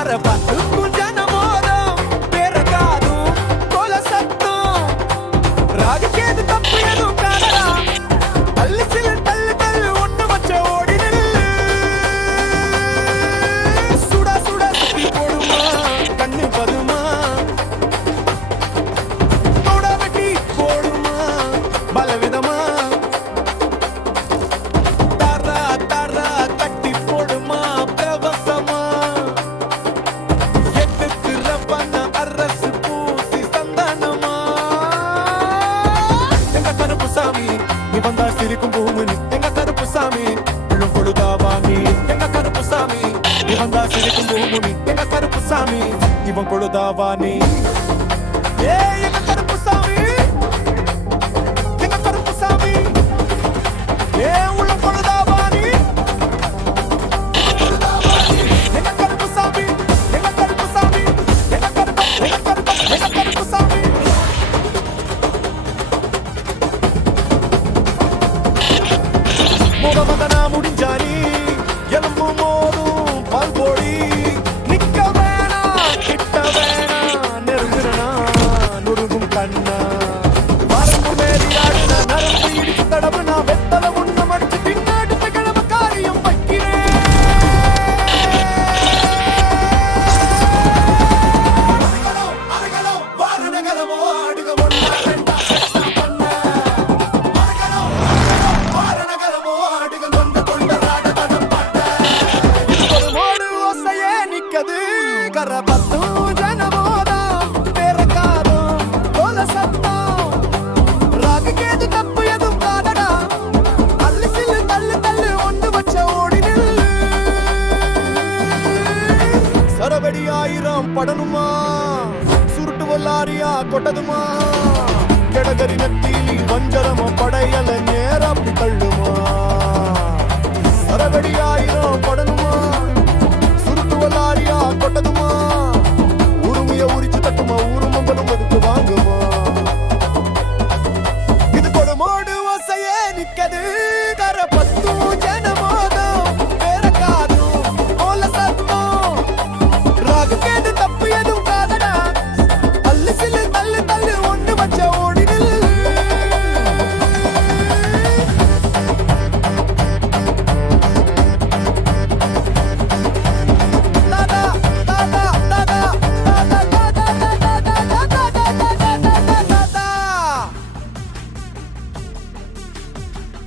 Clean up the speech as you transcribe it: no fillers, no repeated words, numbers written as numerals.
கரை பார்த்து ஜனமோதம் பேரக்காதும் கொல சத்தம் ராகக்கேது தப்பு எதுவும் காணலா தள்ளு சில தள்ளு தள்ளு ஒண்ணு வச்ச ஓடி நில்லு சுடா சுடா சுத்தி போடுமா கண்ணு பதுமா தோட வெட்டி போடுமா பலவிதமா தாரா தாரா கட்டி போடுமா பிரவசமா எட்டுக்கு ரப்பன அரசு பூசி சந்தானமா எங்க கருப்பு சாமி நீ வந்தா சிரிக்கும் பூமினி எங்க கருப்பு சாமி விழும் பொழுதாவாமி எங்க கருப்பு சாமி நீ வந்தா சிரிக்கும் பூமினி எங்க கருப்பு சாமி இவன் பொழுதாவானி ஏ எங்க கருப்பு சாமி எங்க கருப்பு சாமி ஏ உள்ள பொழுதாவானி எங்க கருப்பு சாமி எங்க கருப்பு சாமி எங்க கருப்பு சாமி முகமதனா முடிஞ்சானி எலும்பு மோதும் பால்போடி நிக்க வேணா கிட்ட வேணா நெருங்குறனா நுடுங்கும் கண்ணா வரம்பு மேறி ஆடுன நரம்பு இடிச்சு தடவுனா வெத்தல உண்ண மடிச்சு பின்னாடி கிழம காரியம் வைக்கிறேன் வாரணகரமோ ஆடுக ஒன்னா ரெண்டா பண்ண வாரணகரமோ ஆடுக கொண்ட கொண்ட ராடதனம் பாட்ட ஒரு மோடு ஓசையே நிக்கது கர பத்தும் ஜனமோதம் பேரக்காதும் கொல சத்தம் ராகக்கேது தப்பு எதுவும் காணடா தள்ளு சில்லு தள்ளு தள்ளு ஒண்ணு வச்ச ஓடி நில்லு சரவெடி ஆயிரம் படணுமா சுருட்டு வல்லாரியா கொட்டதுமா கெடகரி நெத்திலி வஞ்சரம படையல நேரம் தள்ளு